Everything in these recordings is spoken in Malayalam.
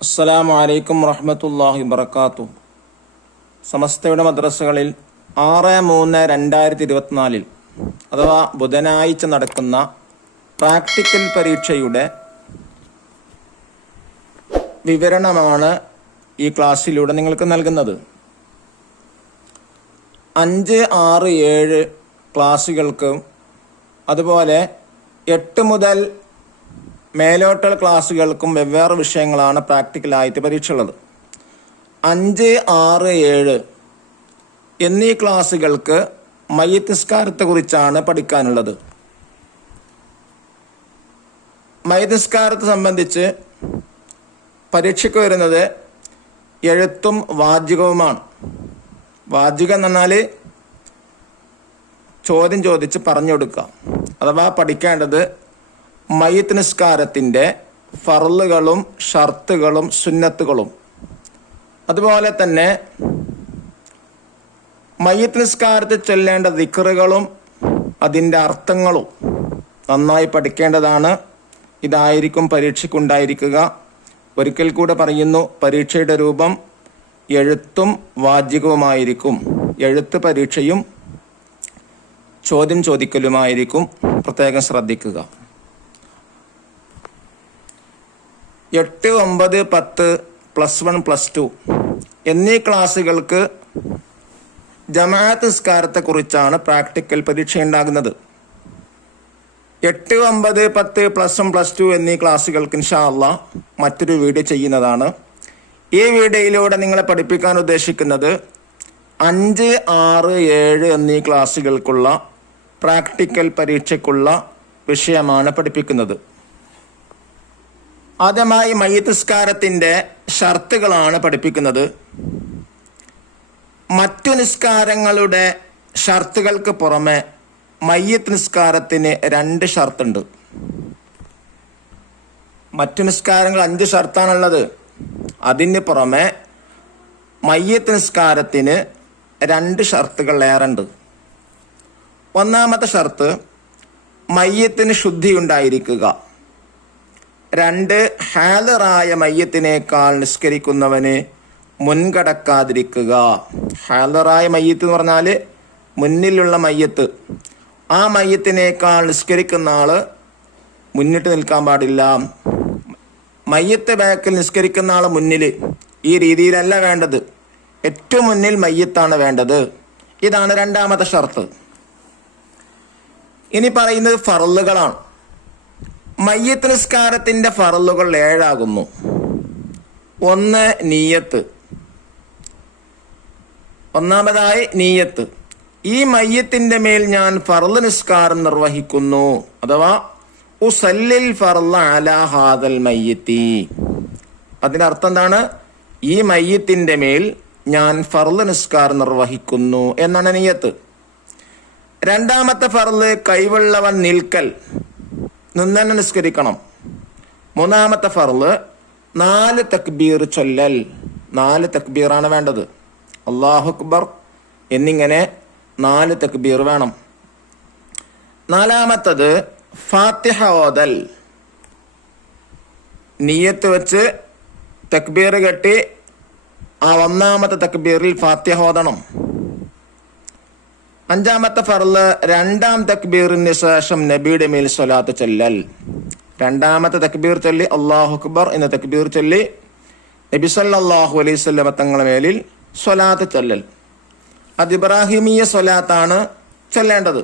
അസ്സലാമു അലൈക്കും വറഹമത്തല്ലാഹി വബറകാത്തു സമസ്തയുടെ മദ്രസകളിൽ ആറ് മൂന്ന് രണ്ടായിരത്തി ഇരുപത്തിനാലിൽ അഥവാ ബുധനാഴ്ച നടക്കുന്ന പ്രാക്ടിക്കൽ പരീക്ഷയുടെ വിവരണമാണ് ഈ ക്ലാസ്സിലൂടെ നിങ്ങൾക്ക് നൽകുന്നത്. അഞ്ച് ആറ് ഏഴ് ക്ലാസ്സുകൾക്കും അതുപോലെ എട്ട് മുതൽ മേലോട്ടുള്ള ക്ലാസ്സുകൾക്കും വെവ്വേറെ വിഷയങ്ങളാണ് പ്രാക്ടിക്കലായിട്ട് പരീക്ഷ ഉള്ളത് അഞ്ച് ആറ് ഏഴ് എന്നീ ക്ലാസ്സുകൾക്ക് മയ്യത്ത് കുറിച്ചാണ് പഠിക്കാനുള്ളത്. മയ്യത്തിസ്കാരത്തെ സംബന്ധിച്ച് പരീക്ഷയ്ക്ക് വരുന്നത് എഴുത്തും വാചികവുമാണ്. വാചികം എന്ന് പറഞ്ഞാൽ ചോദ്യം ചോദിച്ച് പറഞ്ഞു കൊടുക്കുക. അഥവാ പഠിക്കേണ്ടത് മയ്യത്ത് നിസ്കാരത്തിന്റെ ഫറലുകളും ഷർത്തുകളും സുന്നത്തുകളും. അതുപോലെ തന്നെ മയ്യത്ത് നിസ്കാരത്തിൽ ചൊല്ലേണ്ട ദിക്കറുകളും അതിന്റെ അർത്ഥങ്ങളും നന്നായി പഠിക്കേണ്ടതാണ്. ഇതായിരിക്കും പരീക്ഷയ്ക്കുണ്ടായിരിക്കുക. ഒരിക്കൽ കൂടെ പറയുന്നു പരീക്ഷയുടെ രൂപം എഴുത്തും വാചികവുമായിരിക്കും. എഴുത്ത് പരീക്ഷയും ചോദ്യം ചോദിക്കലുമായിരിക്കും. പ്രത്യേകം ശ്രദ്ധിക്കുക. എട്ട് ഒമ്പത് പത്ത് പ്ലസ് വൺ പ്ലസ് ടു എന്നീ ക്ലാസ്സുകൾക്ക് ജമാഅത്ത് നിസ്കാരത്തെ കുറിച്ചാണ് പ്രാക്ടിക്കൽ പരീക്ഷ ഉണ്ടാകുന്നത് എട്ട് ഒമ്പത് പത്ത് പ്ലസ് വൺ പ്ലസ് ടു എന്നീ ക്ലാസ്സുകൾക്ക് ഇൻഷാ അള്ളാ മറ്റൊരു വീഡിയോ ചെയ്യുന്നതാണ്. ഈ വീഡിയോയിലൂടെ നിങ്ങളെ പഠിപ്പിക്കാൻ ഉദ്ദേശിക്കുന്നത് അഞ്ച് ആറ് ഏഴ് എന്നീ ക്ലാസ്സുകൾക്കുള്ള പ്രാക്ടിക്കൽ പരീക്ഷയ്ക്കുള്ള വിഷയമാണ് പഠിപ്പിക്കുന്നത്. ആദ്യമായി മയ്യത്തുസ്കാരത്തിന്റെ ഷർത്തുകളാണ് പഠിപ്പിക്കുന്നത്. മറ്റു നിസ്കാരങ്ങളുടെ ഷർത്തുകൾക്ക് പുറമെ മയ്യത്ത് നിസ്കാരത്തിന് രണ്ട് ഷർത്തുണ്ട്. മറ്റു നിസ്കാരങ്ങൾ അഞ്ച് ഷർത്താണുള്ളത്. അതിന് പുറമെ മയ്യത്ത് നിസ്കാരത്തിന് രണ്ട് ഷർത്തുകൾ ഏറെണ്ട്. ഒന്നാമത്തെ ഷർത്ത് മയ്യത്തിന് ശുദ്ധി ഉണ്ടായിരിക്കുക. രണ്ട് ഹാലറായ മയ്യത്തിനേക്കാൾ നിസ്കരിക്കുന്നവന് മുൻകടക്കാതിരിക്കുക. ഹാലറായ മയ്യത്ത് എന്ന് പറഞ്ഞാൽ മുന്നിലുള്ള മയ്യത്ത്. ആ മയ്യത്തിനേക്കാൾ നിസ്കരിക്കുന്ന ആൾ മുന്നിട്ട് നിൽക്കാൻ പാടില്ല. മയ്യത്ത് ബാക്കിൽ നിസ്കരിക്കുന്ന ആൾ മുന്നിൽ ഈ രീതിയിലല്ല വേണ്ടത്. ഏറ്റവും മുന്നിൽ മയ്യത്താണ് വേണ്ടത്. ഇതാണ് രണ്ടാമത്തെ ഷർത്ത്. ഇനി പറയുന്നത് ഫറലുകളാണ് മയ്യത്ത് നിസ്കാരത്തിന്റെ ഫറലുകൾ ഏഴാകുന്നു. ഒന്ന് നീയത്ത്. ഒന്നാമതായി നീയത്ത്. ഈ മയ്യത്തിന്റെ മേൽ ഞാൻ ഫറൽ നിസ്കാരം നിർവഹിക്കുന്നു. അഥവാ ഉസല്ലിൽ ഫറല അല ഹാദൽ മയ്യത്തി. അതിനർത്ഥം എന്താണ്? ഈ മയ്യത്തിന്റെ മേൽ ഞാൻ ഫറൽ നിസ്കാരം നിർവഹിക്കുന്നു എന്നാണ് നീയത്ത്. രണ്ടാമത്തെ ഫറൽ കൈവെള്ളവൻ നിൽക്കൽ. നിന്നെ നിസ്കരിക്കണം മൂന്നാമത്തെ ഫറൽ നാല് തക്ബീർ ചൊല്ലൽ. നാല് തക്ബീറാണ് വേണ്ടത്. അള്ളാഹു അക്ബർ എന്നിങ്ങനെ നാല് തക്ബീർ വേണം. നാലാമത്തത് ഫാത്തിഹ ഓതൽ. നീയത്ത് വെച്ച് തക്ബീർ കെട്ടി ആ ഒന്നാമത്തെ തക്ബീറിൽ ഫാത്തിഹ ഓതണം. അഞ്ചാമത്തെ ഫർൾ രണ്ടാം തക്ബീറിന് ശേഷം നബിയുടെ മേൽ സ്വലാത്ത് ചൊല്ലൽ. രണ്ടാമത്തെ തക്ബീർ ചൊല്ലി അള്ളാഹു അക്ബർ എന്ന തക്ബീർ ചൊല്ലി നബി സല്ലാഹു അലൈഹി സ്വല്ലമ തങ്ങളുടെ മേലിൽ സ്വലാത്ത് ചൊല്ലൽ. അത് ഇബ്രാഹിമീയ സ്വലാത്താണ് ചൊല്ലേണ്ടത്.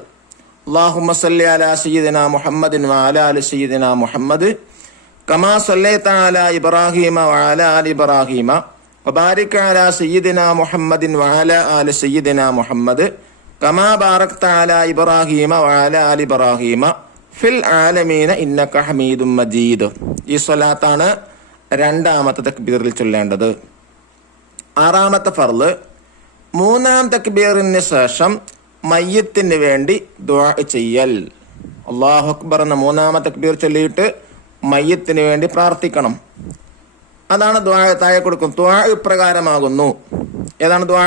അള്ളാഹു സല്ലി അലാ സയ്യിദിന മുഹമ്മദിൻ അലി സയ്യിദിന മുഹമ്മദ് കമാ സല്ലൈത അലാ ഇബ്രാഹിമ വാല ആലി ഇബ്രാഹിമ വബാരിക് അല സയ്യിദിന മുഹമ്മദിൻ വാല ആലി സയ്യിദിന മുഹമ്മദ് കമാ ബാറക്ത അലാ ഇബ്രാഹിമ വഅല ആലി ഇബ്രാഹിമ ഫിൽ ആലമീന ഇന്നക ഹമീദും മജീദ്. ഈ സ്വലാത്താണ് രണ്ടാമത്തെ തക്ബീറിൽ ചൊല്ലേണ്ടത്. ആറാമത്തെ ഫർൾ മൂന്നാം തക്ബീറിന് ശേഷം മയ്യത്തിന് വേണ്ടി ദുആ ചെയ്യൽ. അള്ളാഹു അക്ബർ എന്ന മൂന്നാമത്തെ തക്ബീർ ചൊല്ലിയിട്ട് മയ്യത്തിന് വേണ്ടി പ്രാർത്ഥിക്കണം. അതാണ് ദ്വാഴ താഴെ കൊടുക്കും. ദ്വാഴ ഇപ്രകാരമാകുന്നു. ഏതാണ് ദ്വാ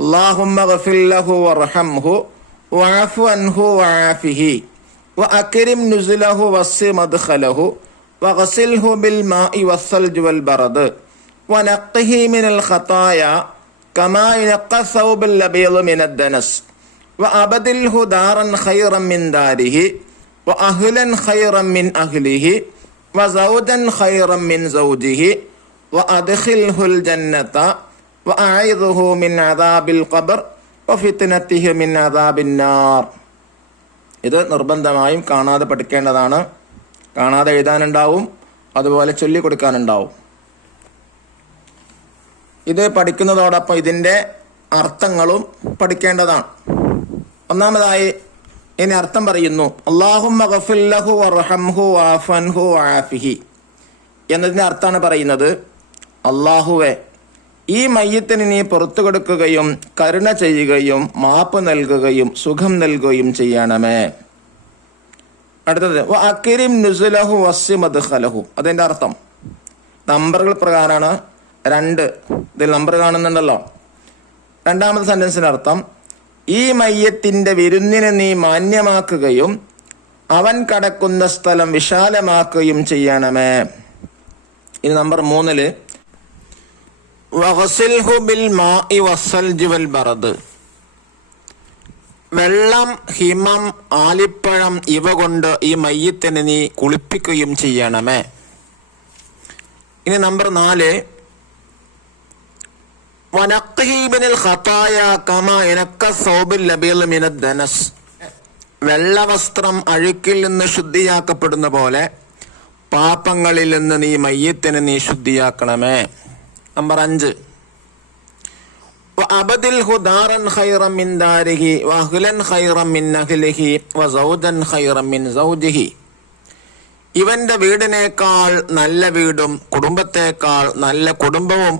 اللهم اغفر له وارحمه وعفو عنه وعافه وأكرم نزله واسع مدخله وغسله بالماء والثلج والبرد ونقه من الخطايا كما ينقى الثوب الأبيض من الدنس وأبدله دارا خيرا من داره وأهلا خيرا من أهله وزوجا خيرا من زوجه وأدخله الجنة മിൻ അദാബിൽ ഖബർ മിൻ നാർ. ഇത് നിർബന്ധമായും കാണാതെ പഠിക്കേണ്ടതാണ്. കാണാതെ എഴുതാനുണ്ടാവും അതുപോലെ ചൊല്ലിക്കൊടുക്കാനുണ്ടാവും ഇത് പഠിക്കുന്നതോടൊപ്പം ഇതിന്റെ അർത്ഥങ്ങളും പഠിക്കേണ്ടതാണ്. ഒന്നാമതായി ഇനി അർത്ഥം പറയുന്നു അള്ളാഹുല്ലഹു വറഹംഹു ആഫൻഹു ആഫിഹി. എന്നതിന്റെ അർത്ഥമാണ് പറയുന്നത് അള്ളാഹുവേ ഈ മയ്യത്തിന് നീ പുറത്തു കൊടുക്കുകയും കരുണ ചെയ്യുകയും മാപ്പ് നൽകുകയും സുഖം നൽകുകയും ചെയ്യണമേ. അടുത്തത് അക്കിരിം നുസുലഹു വസ്സി അർത്ഥം. നമ്പറുകൾ പ്രകാരമാണ് രണ്ട്. ഇതിൽ നമ്പർ കാണുന്നുണ്ടല്ലോ. രണ്ടാമത്തെ സെന്റൻസിന്റെ അർത്ഥം ഈ മയ്യത്തിന്റെ വിരുന്നിനെ നീ മാന്യമാക്കുകയും അവൻ കടക്കുന്ന സ്ഥലം വിശാലമാക്കുകയും ചെയ്യണമേ. ഇനി നമ്പർ മൂന്നിൽ വെള്ളം ഹിമം ആലിപ്പഴം ഇവ കൊണ്ട് ഈ മയ്യത്തിനെ നീ കുളിപ്പിക്കുകയും ചെയ്യണമേ. ഇനി നമ്പർ നാല്. വെള്ളവസ്ത്രം അഴുക്കിൽ നിന്ന് ശുദ്ധിയാക്കപ്പെടുന്ന പോലെ പാപങ്ങളിൽ നിന്ന് നീ മയ്യത്തിനെ നീ ശുദ്ധിയാക്കണമേ. നമ്പർ അഞ്ച് وأبدله دارا خيرا من داره وأهلا خيرا من أهله وزوجا خيرا من زوجه ഇവന്റെ വീടിനേക്കാൾ നല്ല വീടും കുടുംബത്തേക്കാൾ നല്ല കുടുംബവും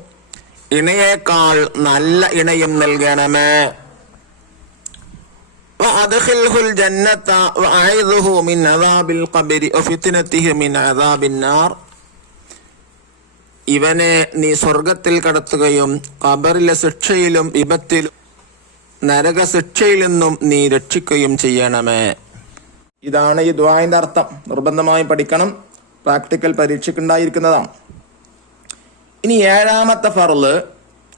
ഇണയേക്കാൾ നല്ല ഇണയും നൽകണമേ وأدخله الجنة وأعيذه من عذاب القبر وفتنته من عذاب النار ഇവനെ നീ സ്വർഗത്തിൽ കടത്തുകയും കബറിലെ ശിക്ഷയിലും വിപത്തിലും നരക ശിക്ഷയിൽ നിന്നും നീ രക്ഷിക്കുകയും ചെയ്യണമേ. ഇതാണ് ഈ ദ്വായന്റെ അർത്ഥം. നിർബന്ധമായും പഠിക്കണം. പ്രാക്ടിക്കൽ പരീക്ഷയ്ക്കുണ്ടായിരിക്കുന്നതാണ്. ഇനി ഏഴാമത്തെ ഫറൽ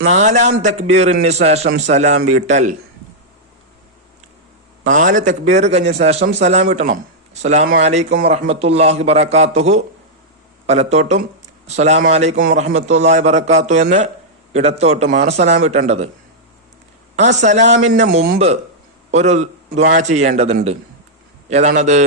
നാലാം തക്ബീറിന് ശേഷം സലാം വീട്ടൽ. നാല് തക്ബീർ കഴിഞ്ഞ ശേഷം സലാം വീട്ടണം. അസ്സലാമു അലൈക്കും വറഹമത്തല്ലാഹി വബറകാതുഹു. വലത്തോട്ടും അസ്സലാമു അലൈക്കും വറഹ്മത്തുള്ളാഹി വബറകാത്തു എന്ന് ഇടത്തോട്ടുമാണ് സലാം വിട്ടേണ്ടത് ആ സലാമിന് മുമ്പ് ഒരു ദ്വാ ചെയ്യേണ്ടതുണ്ട്. ഏതാണത്?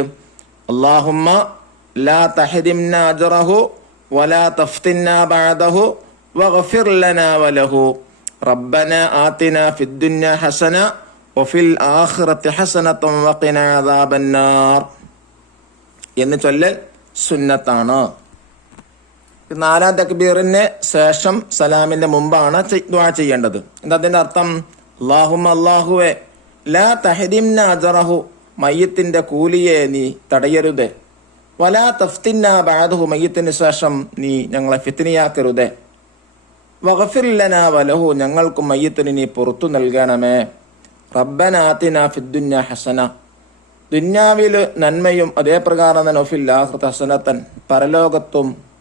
അള്ളാഹുമ്മ ലാ തഹദിംന അജറഹു വലാ തഫ്തിന്ന ബാദഹു വഗ്ഫിർ ലനാ വലഹു. റബ്ബന ആതിന ഫിദ്ദുന്യ ഹസന വഫിൽ ആഖിറത്തി ഹസനത്തും വഖിന അദാബന്നാർ. എന്ന് ചൊല്ലൽ സുന്നത്താണ്. നാലാം തക്ബീറിന് ശേഷം സലാമിന്റെ മുമ്പാണ് ദ്വാ ചെയ്യേണ്ടത്. എന്താ അതിന്റെ അർത്ഥം? അള്ളാഹും അള്ളാഹുവെ ലാ തഹദിംന മയ്യത്തിന്റെ കൂലിയെ നീ തടയരുത്. വലാ തഫ്തിന്ന ബാദഹു മയ്യത്തിന് ശേഷം നീ ഞങ്ങളെ ഫിത്തിനിയാക്കരുത് വഖഫില്ലന വലഹു ഞങ്ങൾക്ക് മയ്യത്തിന് നീ പുറത്തു നൽകണമേ. റബ്ബനാത്തിന ഫിദ്ദുന്യ ഹസന. ദുന്യാവിൽ നന്മയും അതേപ്രകാരം തന്നെ ഹസനത്തൻ പരലോകത്തും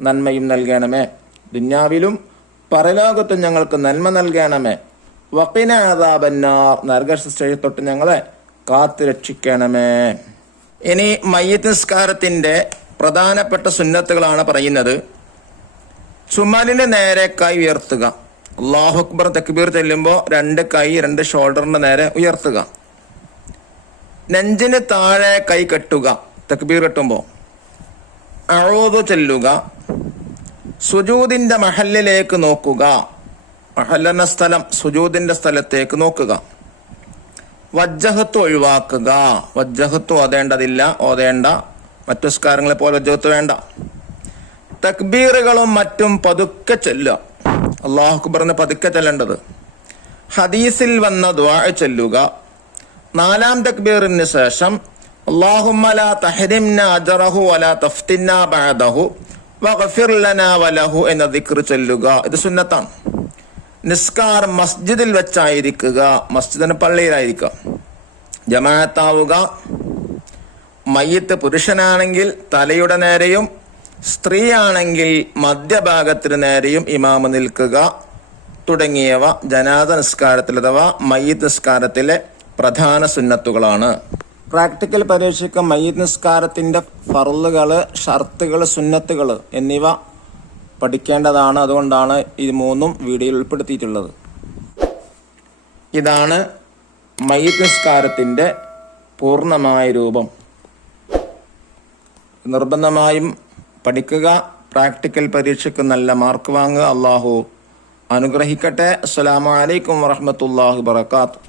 നന്മയും നൽകണമേ. ദുന്യാവിലും പരലോകത്തും ഞങ്ങൾക്ക് നന്മ നൽകണമേ. വക്കിന ആദാബന്നാർ തൊട്ട് ഞങ്ങളെ കാത്തു രക്ഷിക്കണമേ ഇനി മയ്യത്ത് നിസ്കാരത്തിന്റെ പ്രധാനപ്പെട്ട സുന്നത്തുകളാണ് പറയുന്നത്. ചുമലിന്റെ നേരെ കൈ ഉയർത്തുക. അള്ളാഹു അക്ബർ തക്ബീർ ചെല്ലുമ്പോൾ രണ്ട് കൈ രണ്ട് ഷോൾഡറിന്റെ നേരെ ഉയർത്തുക. നെഞ്ചിന് താഴെ കൈ കെട്ടുക. തക്ബീർ കെട്ടുമ്പോൾ അഴോതു ചെല്ലുക. സുജൂദിന്റെ മഹലിലേക്ക് നോക്കുക. മഹല്ലെന്ന സ്ഥലം സുജൂദിന്റെ സ്ഥലത്തേക്ക് നോക്കുക. വജ്ജഹത്ത് ഒഴിവാക്കുക. വജ്ജഹത്ത് ഓതേണ്ടതില്ല ഓതേണ്ട. മറ്റു സ്കാരങ്ങളെ പോലെ വജ്ജഹത്ത് വേണ്ട. തക്ബീറുകളും മറ്റും പതുക്കെ ചെല്ലുക. അള്ളാഹു അക്ബറിന് പതുക്കെ ചെല്ലേണ്ടത്. ഹദീസിൽ വന്ന ദ്വാ ചെല്ലുക. നാലാം തക്ബീറിന് ശേഷം അള്ളാഹുമ്മ ലാ തഹരിംന അജറഹു വലാ തഫ്തിന്ന ബഅദഹു വഗഫിർ ലനാ വലഹു എന്ന ദിക്ർ ചൊല്ലുക. ഇത് സുന്നത്താണ്. നിസ്കാരം മസ്ജിദിൽ വെച്ചായിരിക്കുക മസ്ജിദിന് പള്ളിയിലായിരിക്കുക. ജമാഅത്താവുക. മയ്യത്ത് പുരുഷനാണെങ്കിൽ തലയുടെ നേരെയും സ്ത്രീയാണെങ്കിൽ മധ്യഭാഗത്തിന് നേരെയും ഇമാമ് നിൽക്കുക തുടങ്ങിയവ ജനാദ നിസ്കാരത്തിൽ അഥവാ മയ്യത്ത് നിസ്കാരത്തിലെ പ്രധാന സുന്നത്തുകളാണ്. പ്രാക്ടിക്കൽ പരീക്ഷയ്ക്ക് മയ്യത് നിസ്കാരത്തിന്റെ ഫറലുകൾ ഷർത്തുകൾ സുന്നത്തുകൾ എന്നിവ പഠിക്കേണ്ടതാണ്. അതുകൊണ്ടാണ് ഇത് മൂന്നും വീഡിയോയിൽ ഉൾപ്പെടുത്തിയിട്ടുള്ളത്. ഇതാണ് മയ്യത് നിസ്കാരത്തിന്റെ പൂർണമായ രൂപം. നിർബന്ധമായും പഠിക്കുക. പ്രാക്ടിക്കൽ പരീക്ഷയ്ക്ക് നല്ല മാർക്ക് വാങ്ങുക. അള്ളാഹു അനുഗ്രഹിക്കട്ടെ. അസ്സലാമലൈക്കും അലൈക്കും വറഹ്മത്തുള്ളാഹി വബറകാതുഹു.